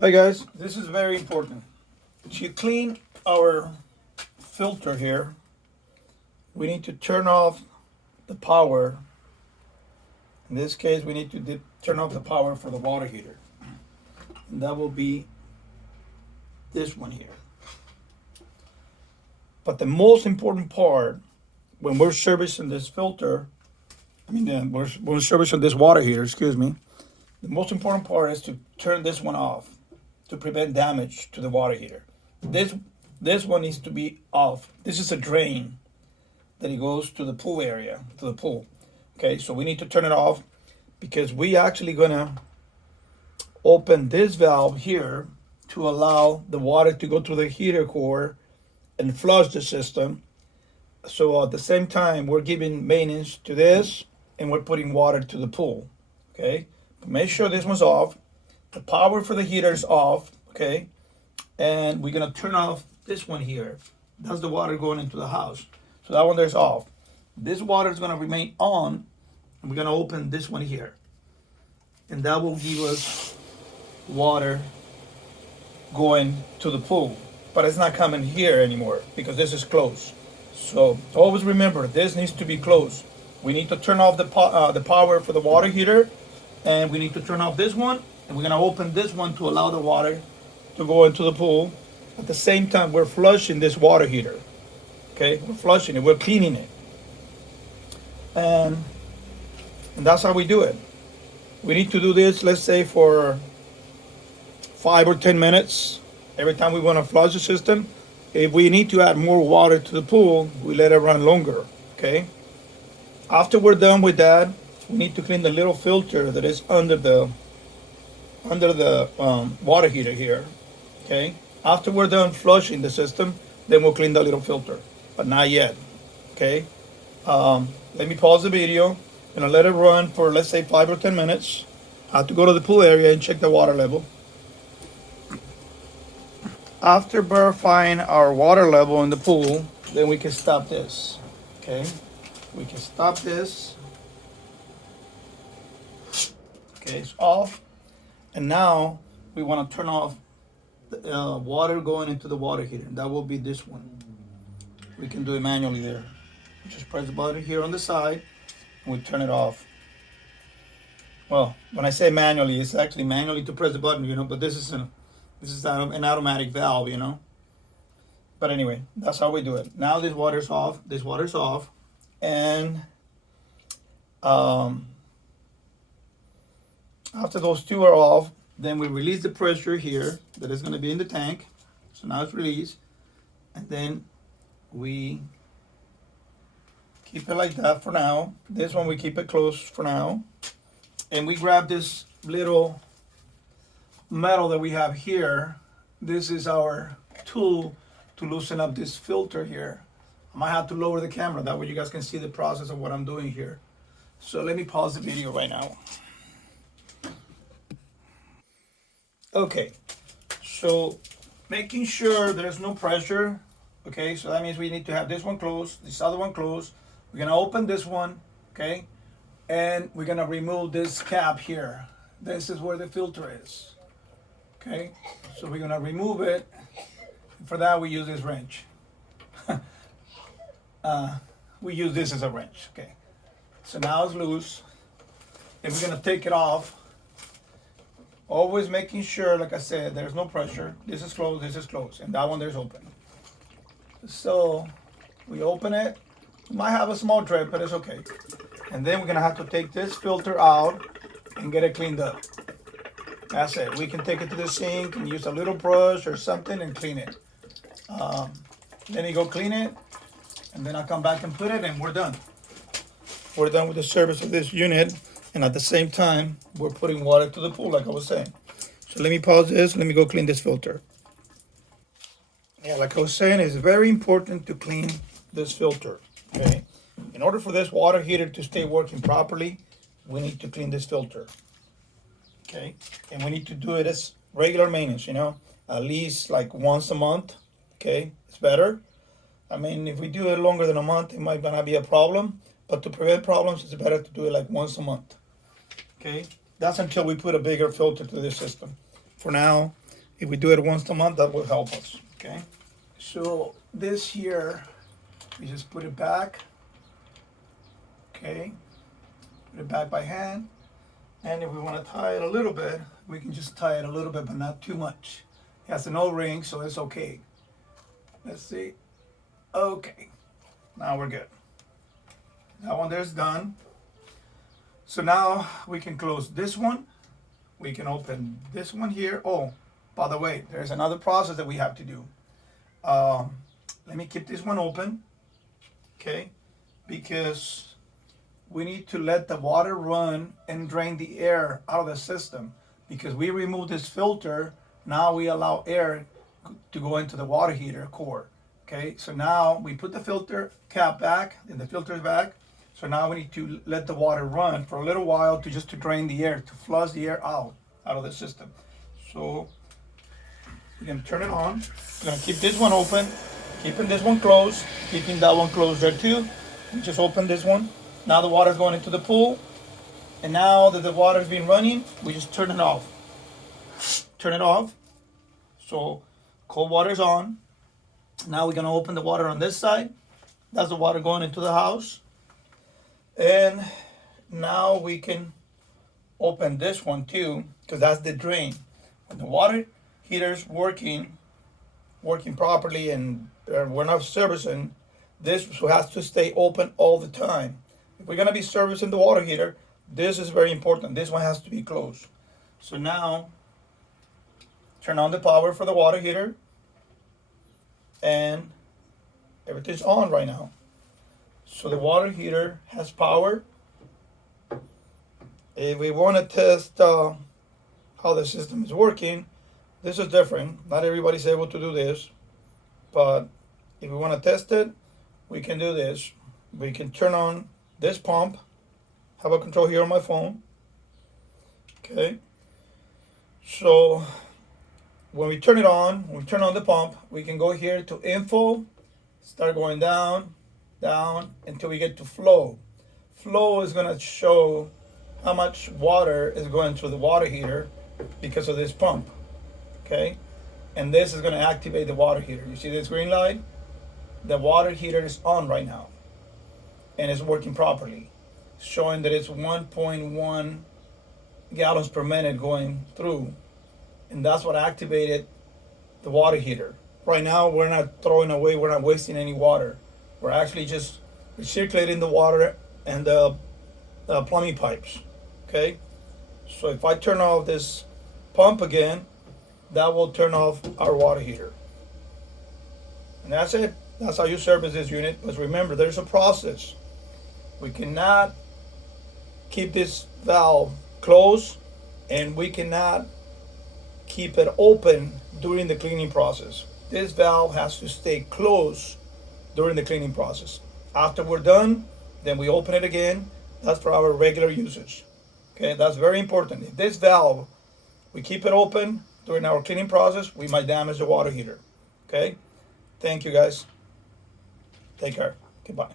Hi guys, this is very important. To clean our filter here, we need to turn off the power. In this case, we need to turn off the power for the water heater. And that will be this one here. But the most important part when we're servicing this filter, we're servicing this water heater, excuse me, the most important part is to turn this one off to prevent damage to the water heater. This one needs to be off. This is a drain that it goes to the pool area, to the pool. Okay, so we need to turn it off because we actually gonna open this valve here to allow the water to go through the heater core and flush the system. So at the same time, we're giving maintenance to this and we're putting water to the pool. Okay, but make sure this one's off. The power for the heater is off. Okay, and we're gonna turn off this one here. That's the water going into the house. So that one there's off. This water is gonna remain on, and we're gonna open this one here, and that will give us water going to the pool. But it's not coming here anymore because this is closed. So always remember, this needs to be closed. We need to turn off the power for the water heater, and we need to turn off this one, and we're gonna open this one to allow the water to go into the pool. At the same time, we're flushing this water heater. Okay, we're flushing it, we're cleaning it, and that's how we do it. We need to do this, let's say, for 5 or 10 minutes every time we want to flush the system. If we need to add more water to the pool, we let it run longer. Okay. After we're done with that, we need to clean the little filter that is under the water heater here. Okay. After we're done flushing the system, then we'll clean the little filter, but not yet. Okay. Let me pause the video and let it run for, let's say, 5 or 10 minutes. I have to go to the pool area and check the water level. After verifying our water level in the pool, then we can stop this. Okay, we can stop this. Okay, it's off. And now we want to turn off the water going into the water heater. That will be this one. We can do it manually there. Just press the button here on the side and we turn it off. Well, when I say manually, it's actually manually to press the button, but this is an automatic valve, But anyway, that's how we do it. Now this water's off. This water's off. And after those two are off, then we release the pressure here that is going to be in the tank. So now it's released. And then we keep it like that for now. This one we keep it closed for now. And we grab this little metal that we have here. This is our tool to loosen up this filter here. I might have to lower the camera, that way you guys can see the process of what I'm doing here. So let me pause the video right now. Okay, so making sure there's no pressure. Okay, so that means we need to have this one closed, this other one closed. We're gonna open this one, okay, and we're gonna remove this cap here. This is where the filter is. Okay, so we're gonna remove it. For that, we use this wrench. We use this as a wrench. Okay, so now it's loose, and we're gonna take it off. Always making sure, like I said, there's no pressure. This is closed, and that one there's open. So we open it. We might have a small drip, but it's okay. And then we're gonna have to take this filter out and get it cleaned up. That's it. We can take it to the sink and use a little brush or something and clean it. Then you go clean it, and then I'll come back and put it, and we're done. We're done with the service of this unit, and at the same time, we're putting water to the pool, like I was saying. So let me pause this. Let me go clean this filter. Yeah, like I was saying, it's very important to clean this filter. Okay. In order for this water heater to stay working properly, we need to clean this filter. Okay, and we need to do it as regular maintenance, at least like once a month. Okay, it's better. I mean, if we do it longer than a month, it might not be a problem, but to prevent problems, it's better to do it like once a month. Okay, that's until we put a bigger filter to this system. For now, If we do it once a month, that will help us, okay? So this here, we just put it back, okay? Put it back by hand. And if we want to tie it a little bit, we can just tie it a little bit, but not too much. It has an O-ring, so it's okay. Let's see. Okay, now we're good. That one there's done. So now we can close this one. We can open this one here. Oh, by the way, there's another process that we have to do. Let me keep this one open, okay? Because we need to let the water run and drain the air out of the system. Because we remove this filter, now we allow air to go into the water heater core. Okay, so now we put the filter cap back and the filter's back. So now we need to let the water run for a little while to just to drain the air, to flush the air out of the system. So we're gonna turn it on. We're gonna keep this one open, keeping this one closed, keeping that one closed there too. We just open this one. Now the water's going into the pool. And now that the water's been running, we just turn it off. Turn it off. So cold water's on. Now we're gonna open the water on this side. That's the water going into the house. And now we can open this one too, because that's the drain. When the water heater's working properly and we're not servicing, this has to stay open all the time. If we're gonna be servicing the water heater, this is very important. This one has to be closed. So now, turn on the power for the water heater. And everything's on right now. So the water heater has power. If we want to test how the system is working, this is different. Not everybody's able to do this. But if we want to test it, we can do this. We can turn on this pump. Have a control here on my phone. Okay. So when we turn it on, when we turn on the pump, we can go here to info, start going down, down until we get to flow. Flow is gonna show how much water is going through the water heater because of this pump, okay? And this is gonna activate the water heater. You see this green light? The water heater is on right now and it's working properly, showing that it's 1.1 gallons per minute going through. And that's what activated the water heater. Right now, we're not throwing away, we're not wasting any water. We're actually just recirculating the water and the plumbing pipes, okay? So if I turn off this pump again, that will turn off our water heater. And that's it. That's how you service this unit. But remember, there's a process. We cannot keep this valve closed, and we cannot keep it open during the cleaning process. This valve has to stay closed during the cleaning process. After we're done, then we open it again. That's for our regular usage. Okay, that's very important. If this valve, we keep it open during our cleaning process, we might damage the water heater. Okay, thank you guys. Take care. Goodbye.